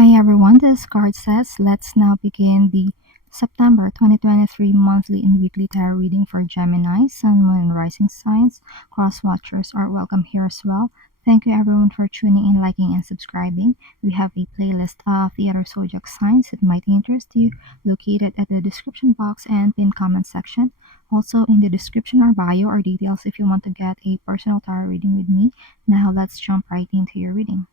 Hi everyone, this card says let's now begin the September 2023 monthly and weekly tarot reading for Gemini, Sun, Moon, and Rising signs. Cross watchers are welcome here as well. Thank you everyone for tuning in, liking, and subscribing. We have a playlist of the other zodiac signs that might interest you, located at the description box and pinned comment section. Also in the description or bio are details if you want to get a personal tarot reading with me. Now let's jump right into your reading.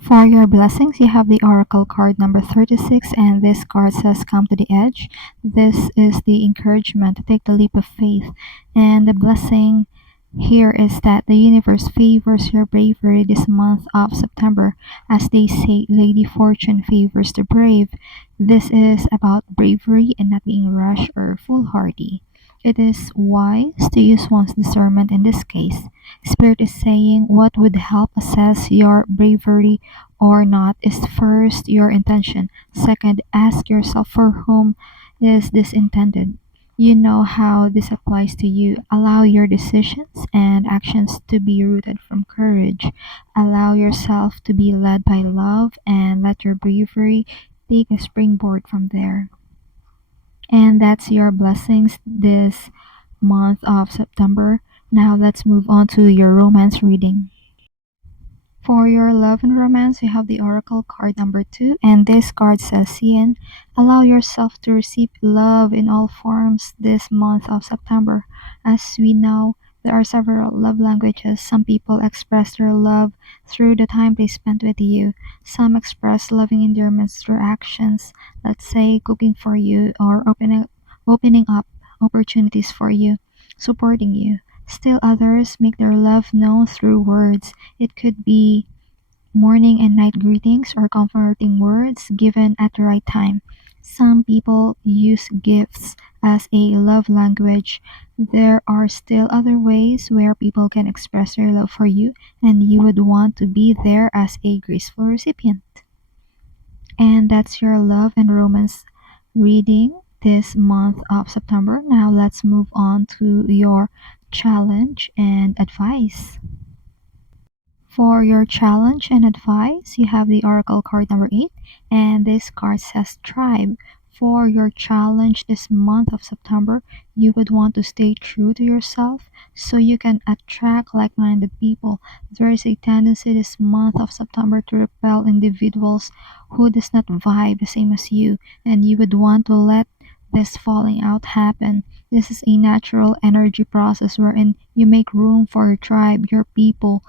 For your blessings, you have the Oracle card number 36, and this card says, Come to the edge. This is the encouragement to take the leap of faith. And the blessing here is that the universe favors your bravery this month of September. As they say, Lady Fortune favors the brave. This is about bravery and not being rash or foolhardy. It is wise to use one's discernment in this case. Spirit is saying what would help assess your bravery or not is first your intention. Second, ask yourself for whom is this intended. You know how this applies to you. Allow your decisions and actions to be rooted from courage. Allow yourself to be led by love and let your bravery take a springboard from there. And that's your blessings this month of September. Now let's move on to your romance reading. For your love and romance, you have the Oracle card number 2, and this card says, Yin, allow yourself to receive love in all forms this month of September. As we know, there are several love languages. Some people express their love through the time they spend with you. Some express loving endearments through actions, let's say cooking for you or opening up opportunities for you, supporting you. Still others make their love known through words. It could be morning and night greetings or comforting words given at the right time. Some people use gifts as a love language. There are still other ways where people can express their love for you, and you would want to be there as a graceful recipient. And that's your love and romance reading this month of September. Now let's move on to your challenge and advice. For your challenge and advice, you have the Oracle card number 8, and this card says Tribe. For your challenge this month of September, you would want to stay true to yourself so you can attract like-minded people. There is a tendency this month of September to repel individuals who does not vibe the same as you, and you would want to let this falling out happen. This is a natural energy process wherein you make room for your tribe, your people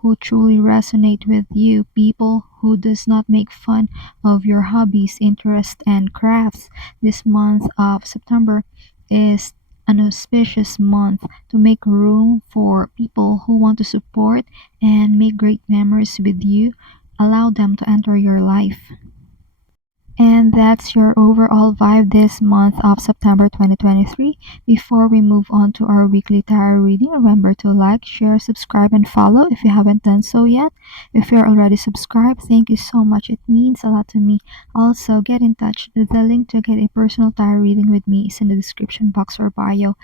who truly resonate with you, people who does not make fun of your hobbies, interests, and crafts. This month of September is an auspicious month to make room for people who want to support and make great memories with you. Allow them to enter your life. And that's your overall vibe this month of September 2023. Before we move on to our weekly tarot reading, remember to like, share, subscribe, and follow if you haven't done so yet. If you're already subscribed, thank you so much. It means a lot to me. Also, get in touch. The link to get a personal tarot reading with me is in the description box or bio.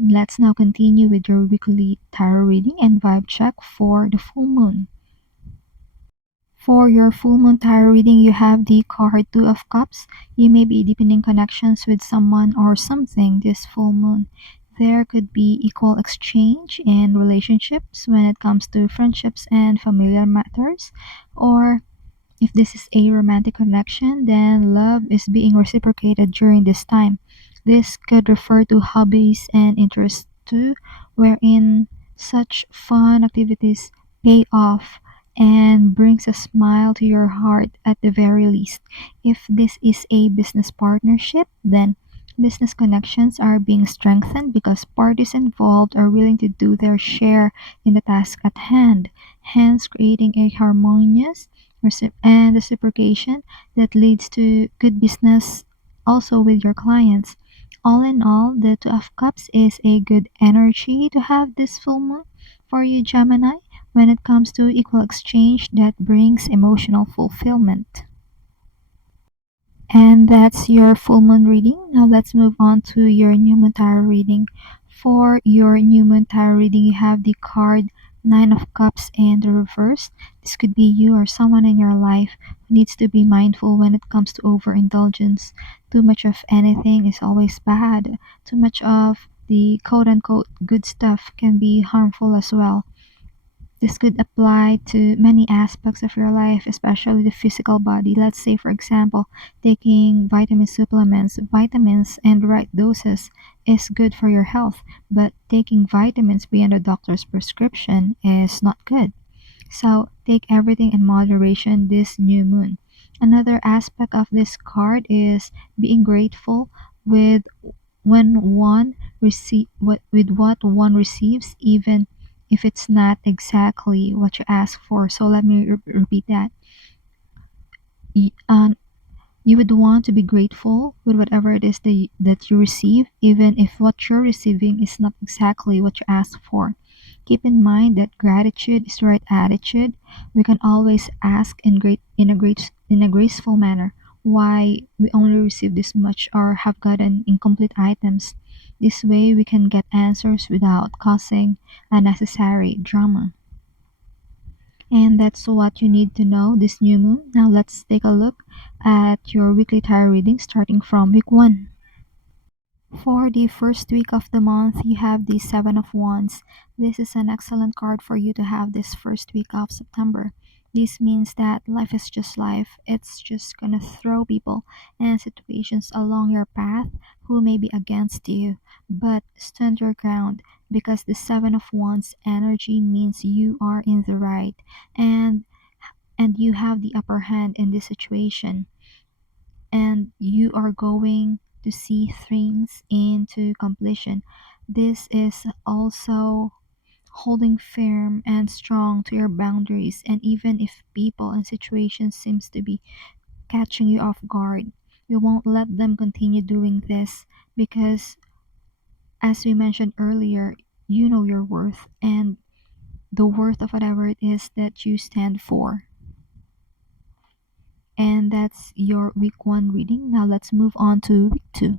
Let's now continue with your weekly tarot reading and vibe check for the full moon. For your full moon tarot reading, you have the card 2 of Cups. You may be deepening connections with someone or something this full moon. There could be equal exchange in relationships when it comes to friendships and familiar matters. Or if this is a romantic connection, then love is being reciprocated during this time. This could refer to hobbies and interests too, wherein such fun activities pay off and brings a smile to your heart at the very least. If this is a business partnership, then business connections are being strengthened because parties involved are willing to do their share in the task at hand, hence creating a harmonious and reciprocation that leads to good business also with your clients. All in all, the Two of Cups is a good energy to have this full moon for you, Gemini, when it comes to equal exchange that brings emotional fulfillment. And that's your full moon reading. Now let's move on to your new moon tarot reading. For your new moon tarot reading, you have the card Nine of Cups in the reverse. This could be you or someone in your life who needs to be mindful when it comes to overindulgence. Too much of anything is always bad. Too much of the quote unquote good stuff can be harmful as well. This could apply to many aspects of your life, especially the physical body. Let's say, for example, taking vitamin supplements. Vitamins and the right doses is good for your health, but taking vitamins beyond a doctor's prescription is not good. So take everything in moderation this new moon. Another aspect of this card is being grateful with with what one receives, even if it's not exactly what you ask for. So let me repeat that. Y- um, you would want to be grateful with whatever it is that you receive, even if what you're receiving is not exactly what you asked for. Keep in mind that gratitude is the right attitude. We can always ask in a graceful manner why we only receive this much or have gotten incomplete items. This way we can get answers without causing unnecessary drama. And that's what you need to know this new moon. Now let's take a look at your weekly tarot reading starting from week 1. For the first week of the month, you have the Seven of Wands. This is an excellent card for you to have this first week of September. This means that life is just life. It's just gonna throw people and situations along your path who may be against you. But stand your ground because the Seven of Wands energy means you are in the right and you have the upper hand in this situation and you are going to see things into completion. This is also holding firm and strong to your boundaries, and even if people and situations seems to be catching you off guard, you won't let them continue doing this because as we mentioned earlier, you know your worth and the worth of whatever it is that you stand for. And that's your week 1 reading. Now let's move on to week 2.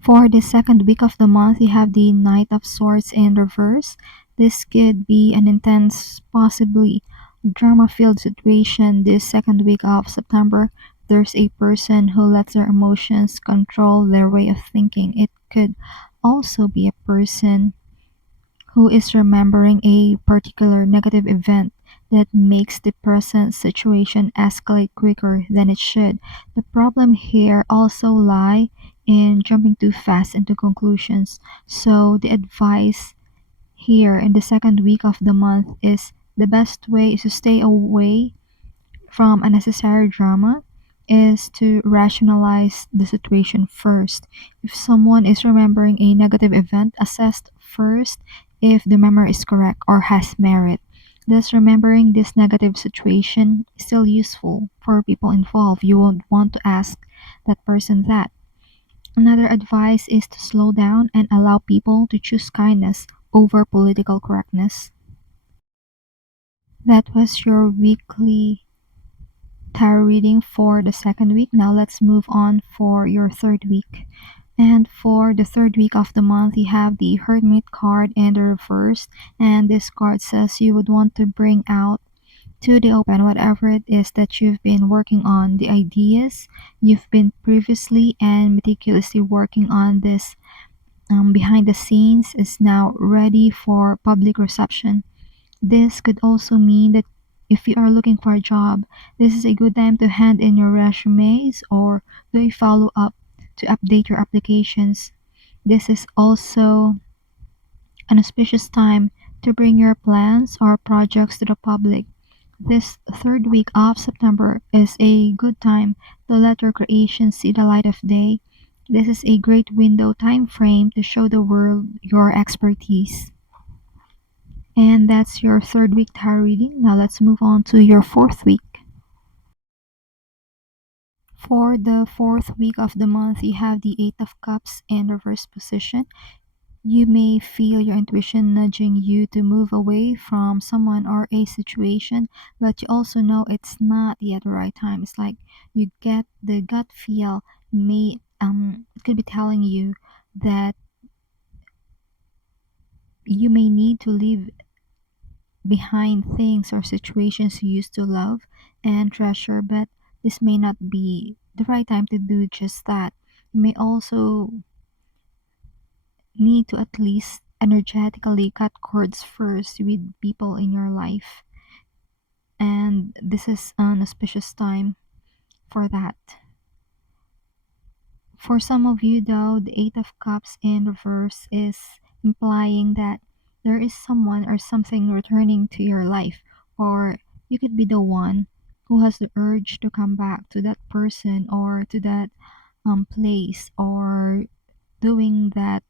For the second week of the month, you have the Knight of Swords in reverse. This could be an intense, possibly drama-filled situation this second week of September. There's a person who lets their emotions control their way of thinking. It could also be a person who is remembering a particular negative event that makes the present situation escalate quicker than it should. The problem here also lie in jumping too fast into conclusions. So the advice here in the second week of the month is the best way is to stay away from unnecessary drama is to rationalize the situation first. If someone is remembering a negative event, assess first if the memory is correct or has merit. Thus, remembering this negative situation is still useful for people involved. You won't want to ask that person that. Another advice is to slow down and allow people to choose kindness over political correctness. That was your weekly tarot reading for the second week. Now let's move on for your third week. And for the third week of the month, you have the Hermit card in the reverse. And this card says you would want to bring out to the open whatever it is that you've been working on, the ideas you've been previously and meticulously working on this behind the scenes is now ready for public reception. This could also mean that if you are looking for a job, this is a good time to hand in your resumes or do a follow up to update your applications. This is also an auspicious time to bring your plans or projects to the public. This third week of September is a good time to let your creations see the light of day. This is a great window time frame to show the world your expertise. And that's your third week tarot reading. Now let's move on to your fourth week. For the fourth week of the month, you have the Eight of Cups in reverse position. You may feel your intuition nudging you to move away from someone or a situation, but you also know it's not yet the right time. It's like you get the gut feel it could be telling you that you may need to leave behind things or situations you used to love and treasure, but this may not be the right time to do just that. You may also need to at least energetically cut cords first with people in your life, and this is an auspicious time for that. For some of you, though, the Eight of Cups in reverse is implying that there is someone or something returning to your life, or you could be the one who has the urge to come back to that person or to that place, or doing that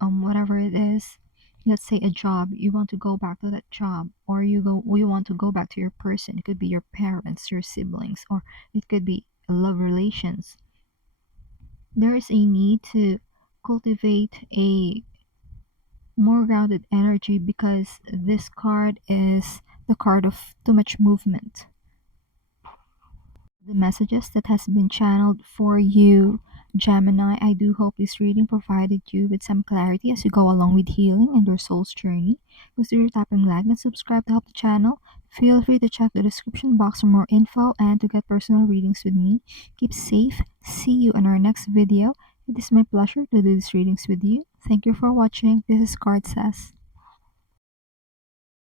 whatever it is. Let's say a job, you want to go back to that job, or you want to go back to your person. It could be your parents, your siblings, or it could be love relations. There is a need to cultivate a more grounded energy because this card is the card of too much movement. The messages that has been channeled for you, Gemini. I do hope this reading provided you with some clarity as you go along with healing and your soul's journey. Consider tapping like and subscribe to help the channel. Feel free to check the description box for more info and to get personal readings with me. Keep safe. See you in our next video. It is my pleasure to do these readings with you. Thank you for watching. This is Card Says.